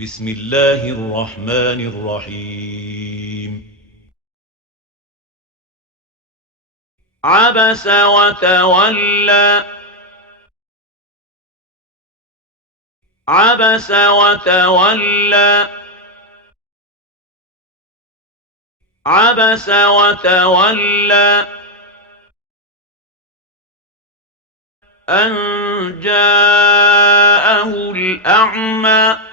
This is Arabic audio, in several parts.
بسم الله الرحمن الرحيم. عبس وتولى. عبس وتولى. عبس وتولى أن جاءه الأعمى.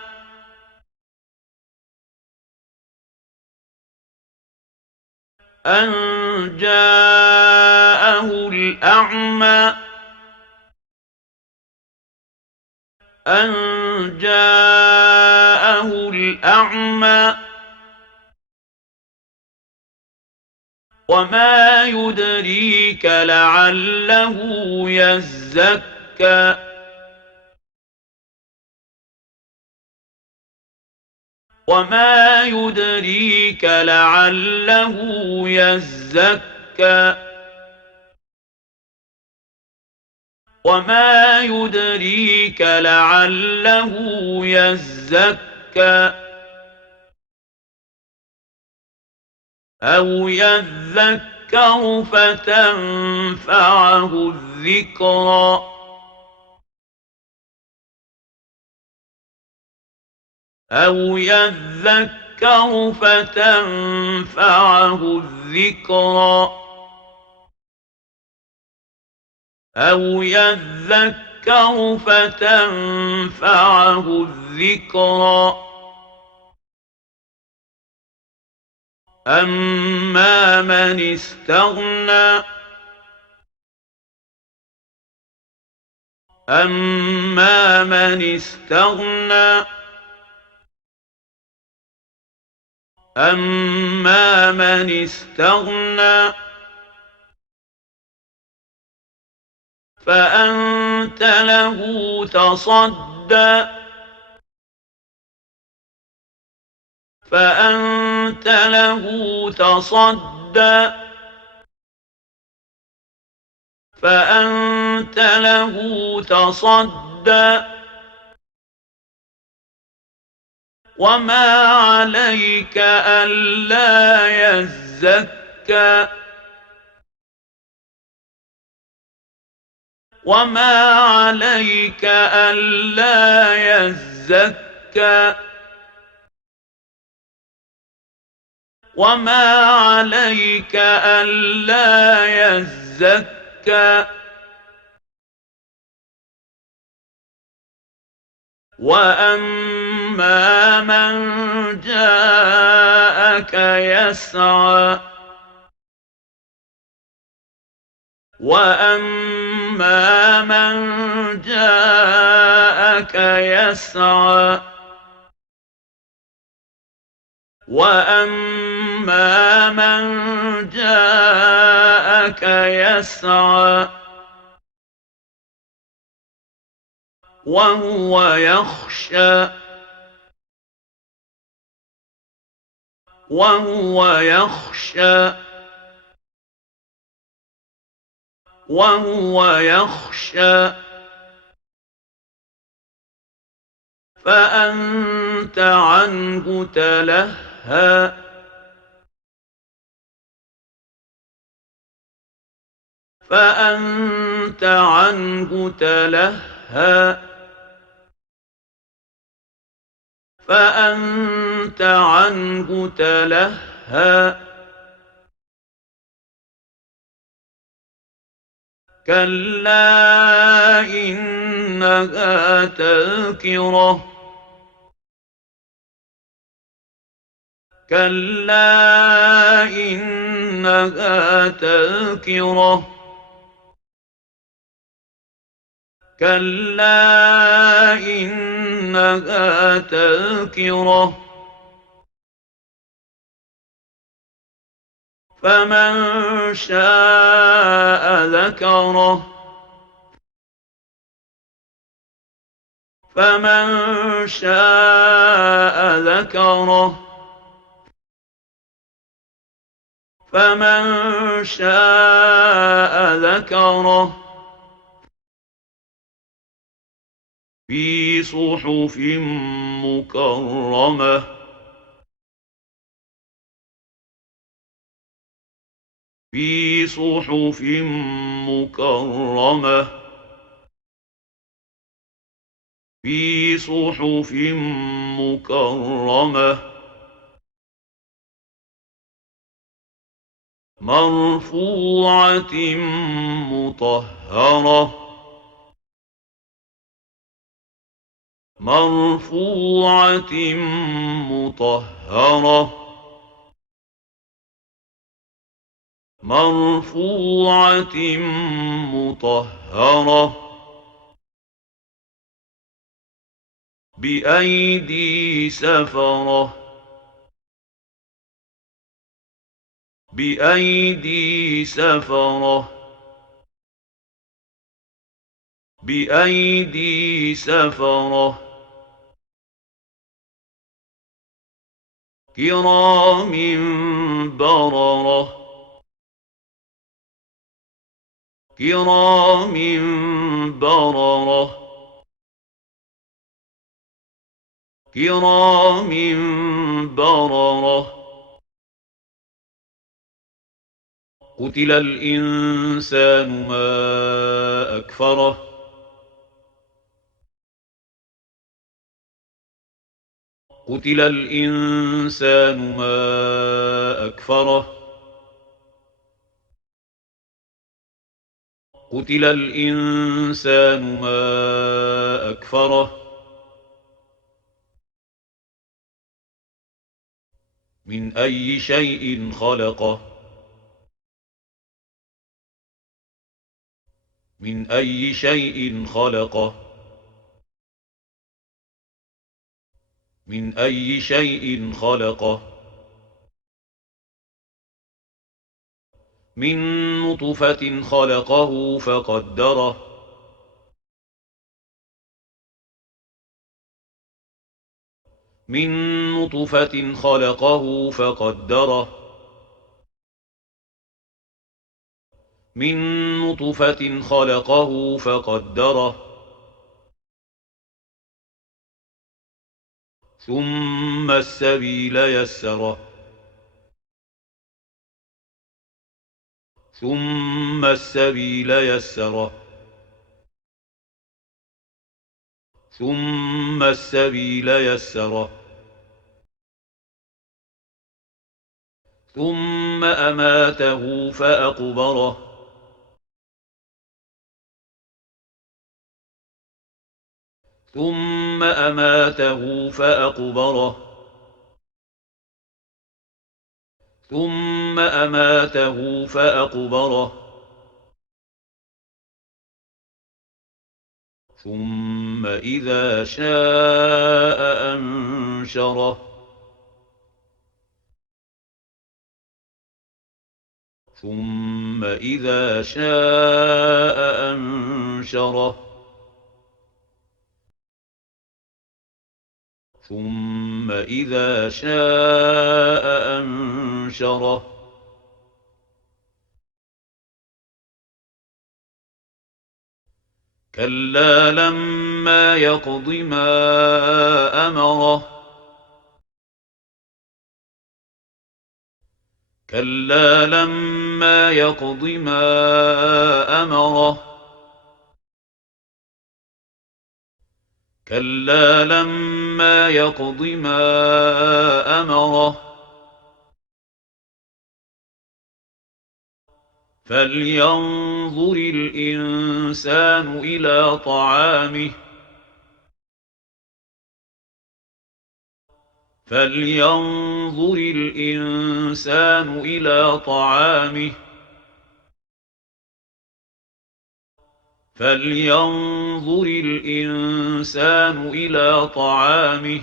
أن جاءه الأعمى. أن جاءه الأعمى وما يدريك لعله يزكى. وما يدريك لعله يزكى. وما يدريك لعله يزكى أو يذكر فتنفعه الذكرى. أو يذكر فتنفعه الذكرى. أو يذكر فتنفعه الذكرى. أما من استغنى. أما من استغنى. أما من استغنى فأنت له تصدى. فأنت له تصدى. فأنت له تصدى وما عليك ألا يزكى. وما عليك ألا يزكى. وما عليك ألا يزكى وأما من جاءك يسعى. وأما من جاءك يسعى. وأما من جاءك يسعى وهو يخشى. وهو يخشى. وهو يخشى فأنت عنه تلهى. فأنت عنه تلهى. فأنت عنه تلهى كلا إنها تذكرة. كلا إنها تذكرة. كلا إنها تذكرة فمن شاء ذكره. فمن شاء ذكره. فمن شاء ذكره في صحف مكرمة في صحف مكرمة في صحف مكرمة مرفوعة مطهرة مرفوعة مطهرة مرفوعة مطهرة بأيدي سفرة بأيدي سفرة بأيدي سفرة كرام بررة كرام بررة كرام بررة قتل الإنسان ما أكفره قتل الإنسان ما أكفره قتل الإنسان ما أكفره من أي شيء خلقه من أي شيء خلقه من أي شيء خلقه من نطفة خلقه فقدره من نطفة خلقه فقدره من نطفة خلقه فقدره ثم السبيل يسره ثم السبيل يسره ثم السبيل يسره ثم أماته فأقبره ثم أماته فأقبره ثم أماته فأقبره ثم إذا شاء أنشره ثم إذا شاء أنشره ثم إذا شاء أنشره كلا لما يقض ما أمره كلا لما يقض ما أمره كلا لما يقض ما أمره فلينظر الإنسان إلى طعامه فلينظر الإنسان إلى طعامه فلينظر الإنسان إلى طعامه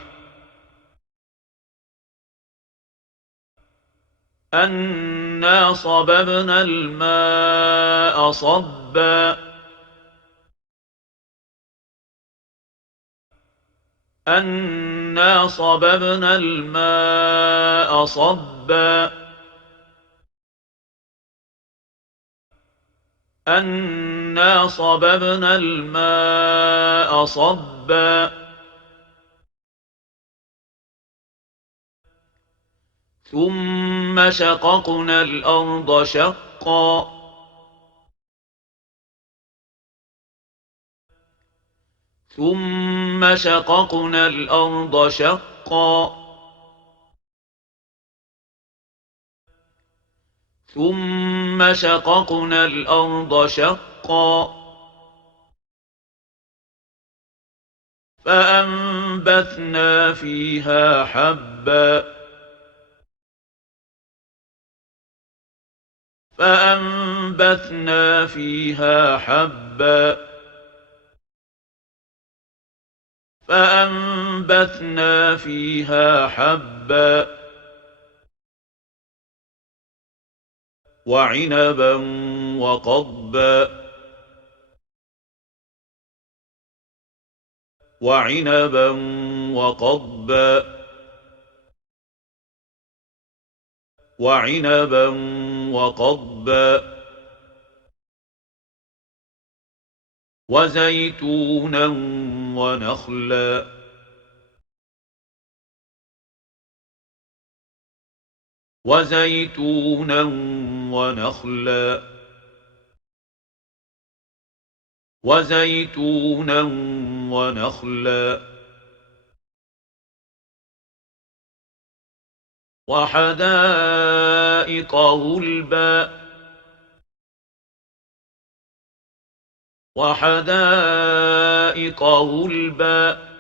أنا صببنا الماء صبا أنا صببنا الماء صبا أنا صببنا الماء صبا ثم شققنا الأرض شقا ثم شققنا الأرض شقا ثم شققنا الأرض شقا فأنبتنا فيها حبا فأنبتنا فيها حبا فأنبتنا فيها حبا وعنبا وقضبا وعنبا وقضبا وعنبا وقضبا وزيتونا ونخلا وزيتونا ونخلا وزيتونا ونخلا وحدائق غلبا وحدائق غلبا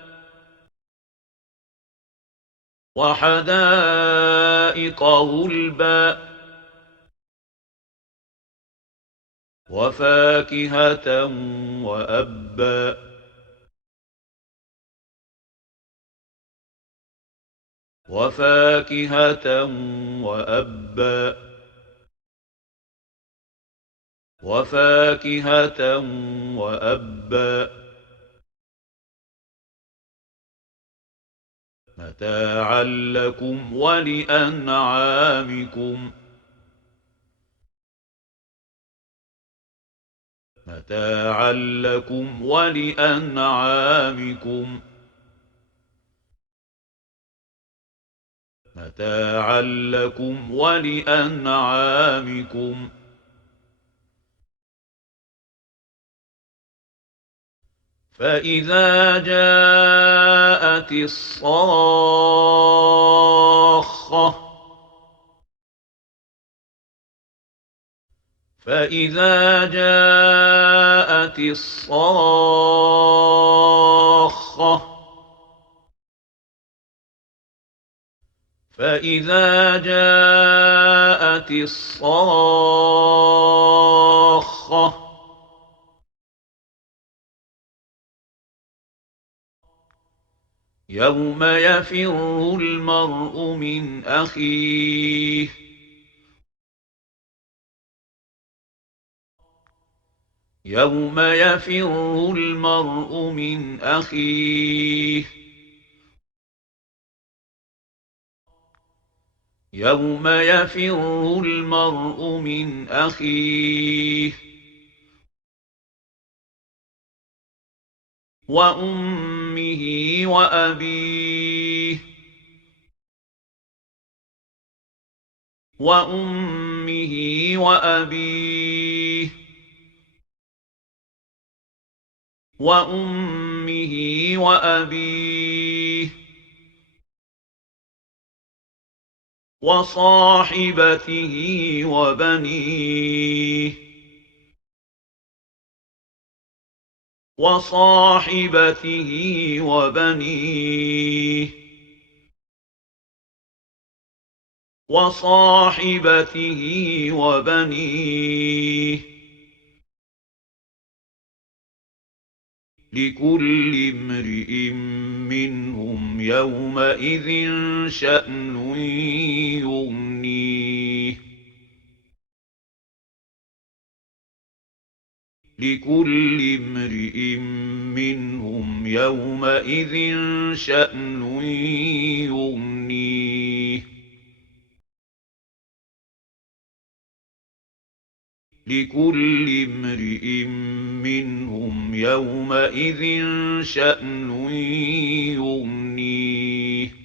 وحدائق غلبا وفاكهة وأبا وفاكهة وأبا وفاكهة وأبا متاعا لكم ولأنعامكم متاعا لكم ولأنعامكم متاعا لكم ولأنعامكم فإذا جاءت الصاخة فإذا جاءت الصاخة فإذا جاءت الصاخة يوم يفر المرء من أخيه يوم يفر المرء من أخيه يوم يفر المرء من أخيه وأمه وأبيه وأمه وأبيه وأمه وأبيه وصاحبته وبنيه وصاحبته وبنيه وصاحبته وبنيه لكل امرئ منهم يومئذ شأن يغنيه لكل امرئ منهم يومئذ شأن يغنيه لكل امرئ منهم يومئذ شأن يغنيه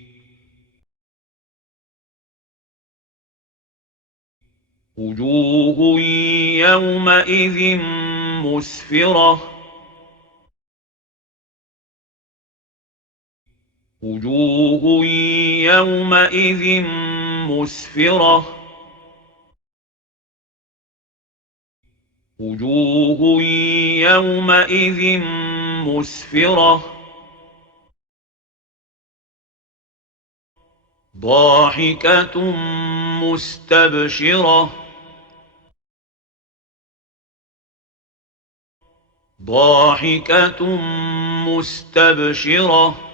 وجوه يومئذ مسفرة وجوه يومئذ مسفرة وجوه يومئذ مسفرة ضاحكة مستبشرة ضاحكة مستبشرة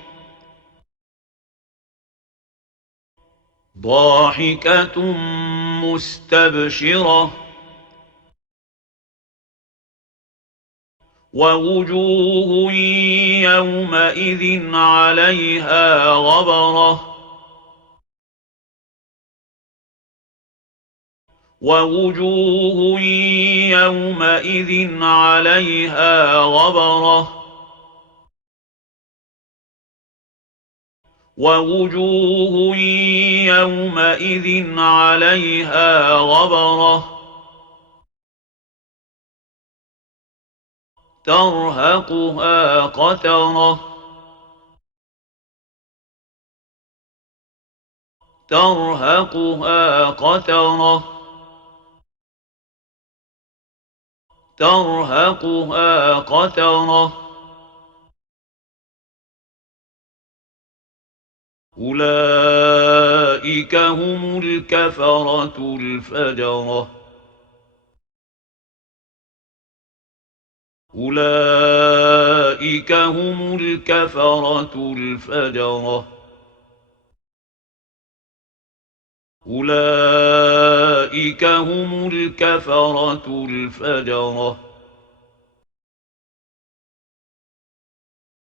ضاحكة مستبشرة ووجوه يومئذ عليها غبرة ووجوه يومئذ عليها غبرة ووجوه يومئذ عليها غبرة ترهقها قترة ترهقها قترة ترهقها قترة أولئك هم الكفرة الفجرة أولئك هم الكفرة الفجرة أولئك هم الكفرة الفجرة